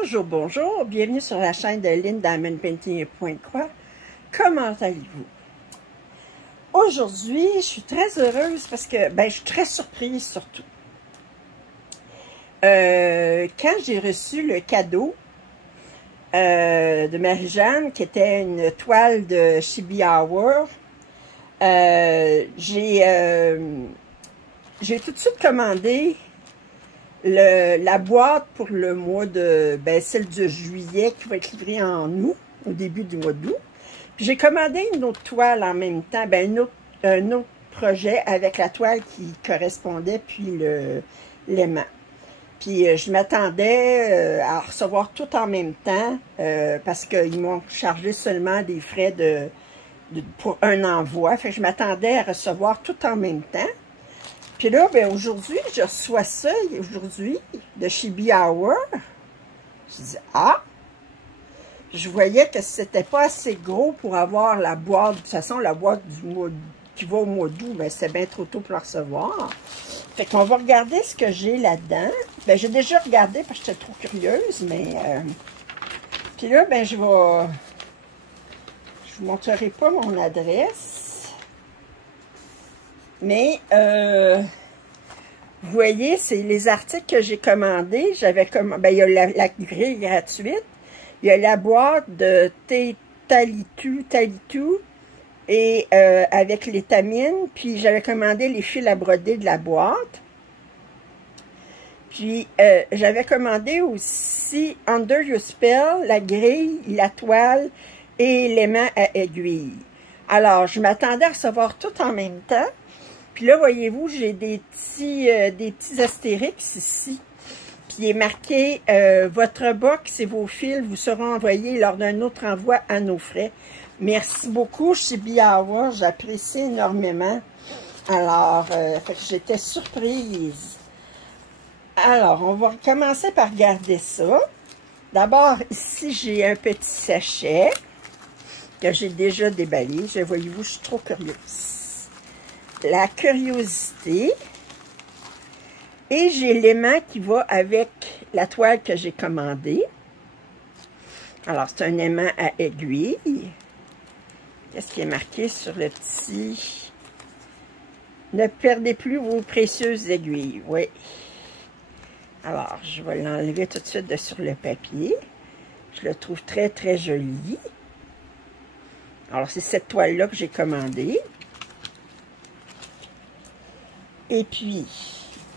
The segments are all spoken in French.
Bonjour, bonjour, bienvenue sur la chaîne de Lynn Diamond Painting et Point Croix. Comment allez-vous? Aujourd'hui, je suis très heureuse parce que, je suis très surprise surtout. Quand j'ai reçu le cadeau de Marie-Jeanne, qui était une toile de Chibi Hour, j'ai tout de suite commandé la boîte pour le mois de, celle de juillet qui va être livrée en août, au début du mois d'août. Puis j'ai commandé une autre toile en même temps, un autre projet avec la toile qui correspondait, puis l'aimant. Puis je m'attendais à recevoir tout en même temps, parce qu'ils m'ont chargé seulement des frais pour un envoi. Fait que je m'attendais à recevoir tout en même temps. Puis là, aujourd'hui, je reçois ça, aujourd'hui, de Chibi Hour. Je dis, je voyais que c'était pas assez gros pour avoir la boîte. De toute façon, la boîte du mois qui va au mois d'août, c'est bien trop tôt pour la recevoir. Fait qu'on va regarder ce que j'ai là-dedans. J'ai déjà regardé parce que j'étais trop curieuse, mais... Puis là, je vous montrerai pas mon adresse. Mais, vous voyez, c'est les articles que j'ai commandés. J'avais commandé, il y a la grille gratuite. Il y a la boîte de thé Talitu, et avec l'étamine. Puis, j'avais commandé les fils à broder de la boîte. Puis, j'avais commandé aussi Under Your Spell, la grille, la toile et l'aimant à aiguille. Alors, je m'attendais à recevoir tout en même temps. Puis là, voyez-vous, j'ai des petits astérix ici. Puis il est marqué votre box et vos fils vous seront envoyés lors d'un autre envoi à nos frais. Merci beaucoup, Chibi Hour, j'apprécie énormément. Alors, j'étais surprise. Alors, on va commencer par regarder ça. D'abord, ici, j'ai un petit sachet que j'ai déjà déballé. Voyez-vous, je suis trop curieuse. La curiosité. Et j'ai l'aimant qui va avec la toile que j'ai commandée. Alors, c'est un aimant à aiguille. Qu'est-ce qui est marqué sur le petit? Ne perdez plus vos précieuses aiguilles. Oui. Alors, je vais l'enlever tout de suite sur le papier. Je le trouve très, très joli. Alors, c'est cette toile-là que j'ai commandée. Et puis,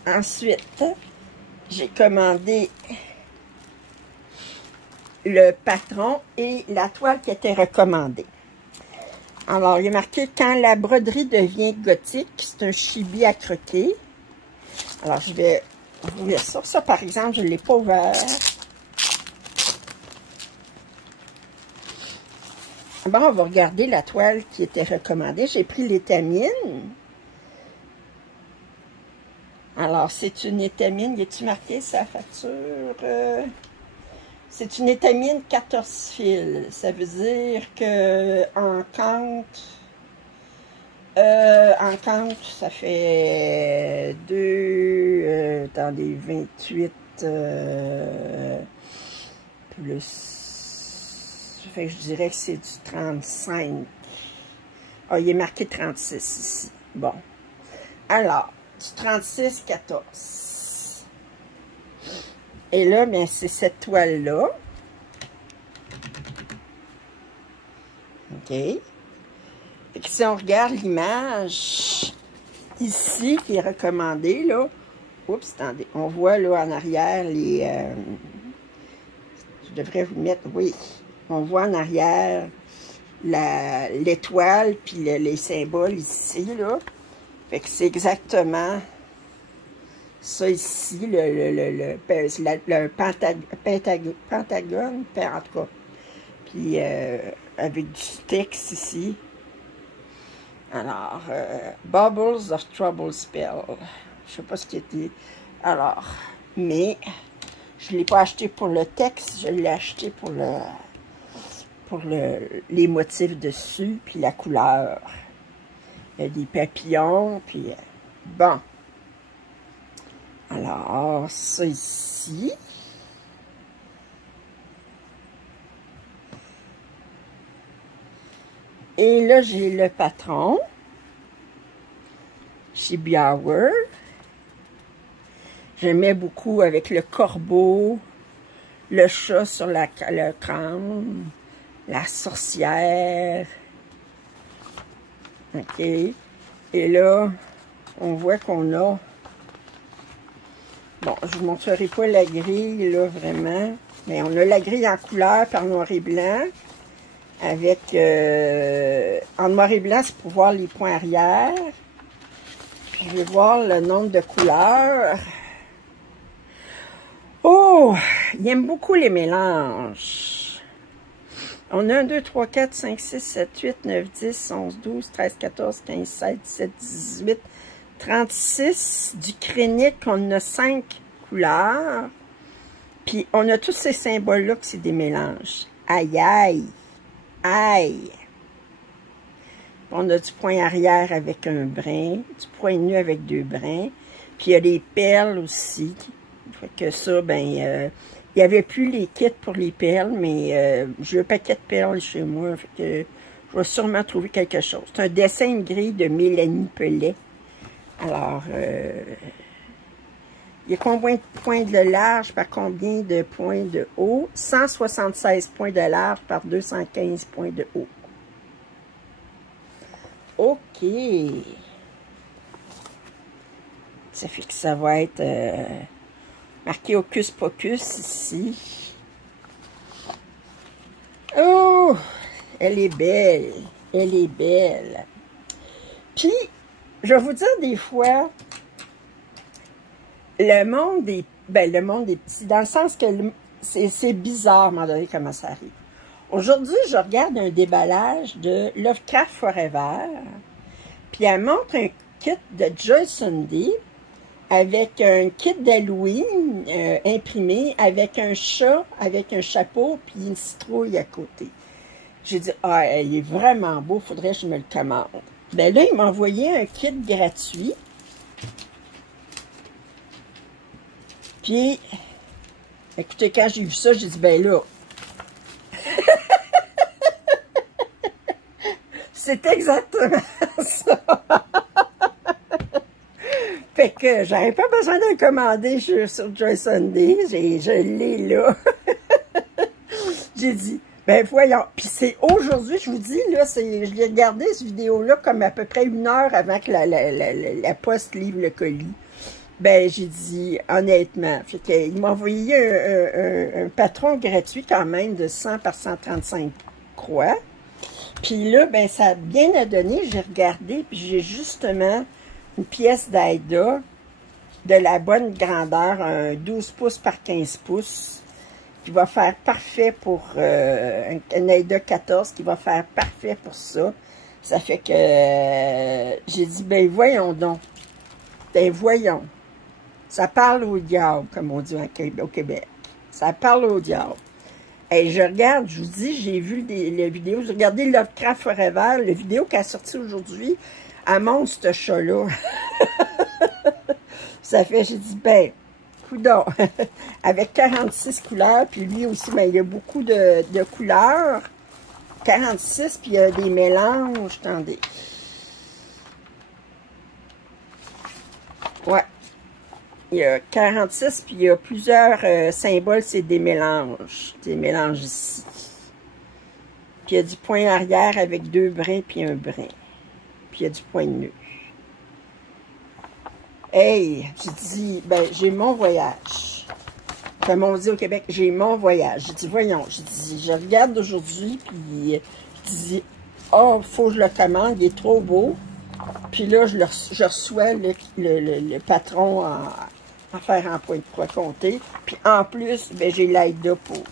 ensuite, j'ai commandé le patron et la toile qui était recommandée. Alors, il est marqué « Quand la broderie devient gothique », c'est un chibi à croquer. Alors, je vais ouvrir ça. Ça, par exemple, je ne l'ai pas ouvert. Bon, on va regarder la toile qui était recommandée. J'ai pris l'étamine. Alors, c'est une étamine. Y a-t-il marqué sa facture? C'est une étamine 14 fils. Ça veut dire que en compte, ça fait 2, attendez, 28 plus. Ça fait que je dirais que c'est du 35. Ah, il est marqué 36 ici. Bon. Alors, du 36, 14. Et là, c'est cette toile-là. OK. Et si on regarde l'image ici, qui est recommandée, là. Oups, attendez. On voit, là, en arrière, les... je devrais vous mettre... Oui. On voit en arrière l'étoile, puis les symboles ici, là. Fait que c'est exactement ça ici, le pentagone, en tout cas. Puis, avec du texte ici. Alors, Bubbles of Trouble Spell. Je sais pas ce qui était. Alors, mais, je ne l'ai pas acheté pour le texte, je l'ai acheté pour les motifs dessus, puis la couleur. Il y a des papillons, puis bon. Alors, ça ici. Et là, j'ai le patron. Chez Biauer. J'aimais beaucoup avec le corbeau, le chat sur le crâne, la sorcière. OK. Et là, on voit qu'on a... Bon, je ne vous montrerai pas la grille, là, vraiment. Mais on a la grille en couleur par noir et blanc. Avec... en noir et blanc, c'est pour voir les points arrière. Puis je vais voir le nombre de couleurs. Oh! Il aime beaucoup les mélanges. On a 1, 2, 3, 4, 5, 6, 7, 8, 9, 10, 11, 12, 13, 14, 15, 16, 17, 18, 36. Du crénique, on a 5 couleurs. Puis on a tous ces symboles-là que c'est des mélanges. Aïe, aïe, aïe. On a du point arrière avec un brin, du point nu avec 2 brins. Puis il y a des perles aussi. Fait que ça, ben, il n'y avait plus les kits pour les perles, mais j'ai un paquet de perles chez moi. Fait que je vais sûrement trouver quelque chose. C'est un dessin de grille de Mélanie Pellet. Alors, il y a combien de points de large par combien de points de haut? 176 points de large par 215 points de haut. OK. Ça fait que ça va être marqué Hocus Pocus ici. Oh! Elle est belle. Elle est belle. Puis, je vais vous dire des fois, le monde est petit, dans le sens que c'est bizarre, à un moment donné, comment ça arrive. Aujourd'hui, je regarde un déballage de Lovecraft Forever, puis elle montre un kit de Joy Sunday avec un kit d'Halloween imprimé avec un chat, avec un chapeau, puis une citrouille à côté. J'ai dit, ah, il est vraiment beau, faudrait que je me le commande. Ben là, il m'a envoyé un kit gratuit. Puis, écoutez, quand j'ai vu ça, j'ai dit, ben là, c'est exactement ça. Fait que j'avais pas besoin de le commander sur Joy Sunday. Je l'ai là. J'ai dit, ben voyons. Puis c'est aujourd'hui, je vous dis, là, je l'ai regardé, cette vidéo-là, comme à peu près 1 heure avant que la poste livre le colis. Ben, j'ai dit, honnêtement, fait qu'il m'a envoyé un patron gratuit quand même de 100 par 135 croix. Puis là, ben, ça a bien donné. J'ai regardé, puis j'ai justement une pièce d'Aïda de la bonne grandeur, un 12 pouces par 15 pouces, qui va faire parfait pour un Aïda 14, qui va faire parfait pour ça. Ça fait que j'ai dit, ben voyons donc. Ben voyons. Ça parle au diable, comme on dit au Québec. Ça parle au diable. Et je regarde, je vous dis, j'ai vu les vidéos, j'ai regardé Lovecraft Forever, la vidéo qui a sorti aujourd'hui, elle montre ce chat-là. Ça fait, j'ai dit, ben, coudonc, avec 46 couleurs, puis lui aussi, ben, il y a beaucoup de couleurs, 46, puis il y a des mélanges, attendez. Ouais. Il y a 46, puis il y a plusieurs symboles, c'est des mélanges ici. Puis il y a du point arrière avec 2 brins, puis un brin. Puis il y a du point de nœud. Hey, j'ai dit, ben, j'ai mon voyage. Comme on dit au Québec, j'ai mon voyage. J'ai dit, voyons, j'ai dit, je regarde aujourd'hui, puis je dis, oh, faut que je le commande, il est trop beau. Puis là, je reçois le patron en faire en point de croix compté. Puis en plus, ben, j'ai l'AIDA pour.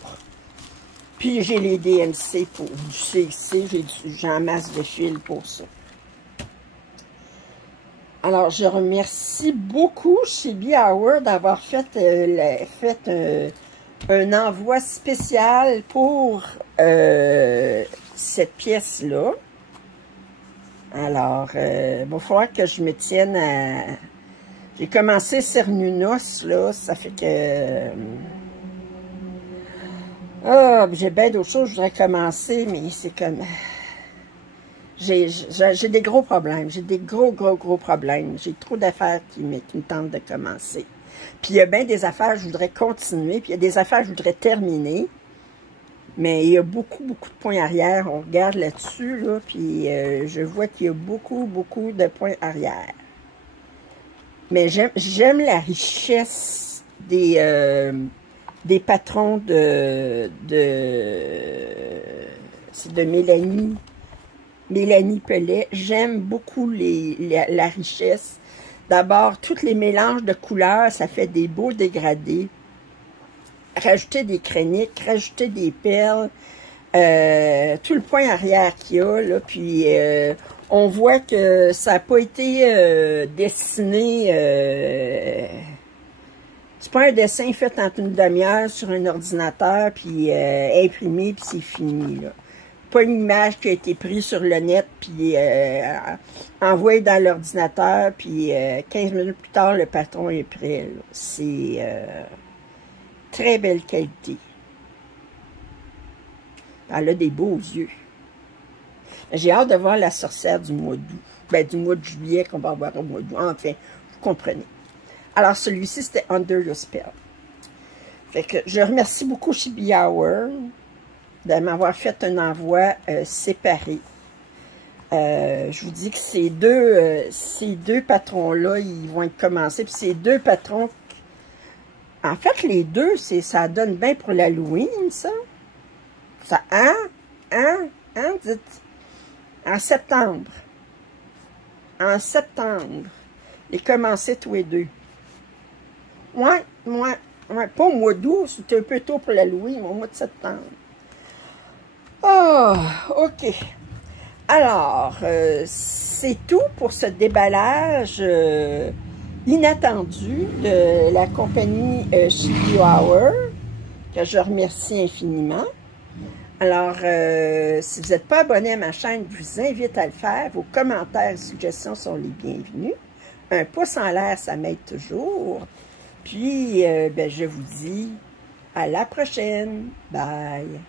Puis j'ai les DMC pour. Du CXC, j'ai en masse de fil pour ça. Alors, je remercie beaucoup chez Biauer d'avoir fait, un envoi spécial pour cette pièce-là. Alors, il va falloir que je me tienne à... J'ai commencé Cernunnos, là, ça fait que... Ah, j'ai bien d'autres choses que je voudrais commencer, mais c'est comme... J'ai des gros problèmes. J'ai des gros problèmes. J'ai trop d'affaires qui me tentent de commencer. Puis il y a bien des affaires que je voudrais continuer, puis il y a des affaires que je voudrais terminer. Mais il y a beaucoup de points arrière. On regarde là-dessus, là, puis je vois qu'il y a beaucoup de points arrière. Mais j'aime la richesse des patrons de Mélanie Pellet. J'aime beaucoup la richesse. D'abord, tous les mélanges de couleurs, ça fait des beaux dégradés. Rajouter des créniques, rajouter des perles, tout le point arrière qu'il y a, là, puis on voit que ça n'a pas été dessiné, c'est pas un dessin fait en une demi-heure sur un ordinateur, puis imprimé, puis c'est fini, là. Pas une image qui a été prise sur le net, puis envoyée dans l'ordinateur, puis 15 minutes plus tard, le patron est prêt. C'est très belle qualité. Elle a des beaux yeux. J'ai hâte de voir la sorcière du mois d'août. Ben, du mois de juillet qu'on va avoir au mois d'août. Enfin, vous comprenez. Alors, celui-ci, c'était Under Your Spell. Fait que je remercie beaucoup Chibi Hour de m'avoir fait un envoi séparé. Je vous dis que ces deux patrons-là, ils vont être commencés. Puis ces deux patrons, en fait, les deux, ça donne bien pour l'Halloween, ça. Ça, dites. En septembre. En septembre. Les commencer tous les deux. Ouais. Pas au mois d'août, c'était un peu tôt pour l'Halloween, mais au mois de septembre. Oh, OK. Alors, c'est tout pour ce déballage inattendu de la compagnie Chibi Hour, que je remercie infiniment. Alors, si vous n'êtes pas abonné à ma chaîne, je vous invite à le faire. Vos commentaires et suggestions sont les bienvenus. Un pouce en l'air, ça m'aide toujours. Puis, ben, je vous dis à la prochaine. Bye!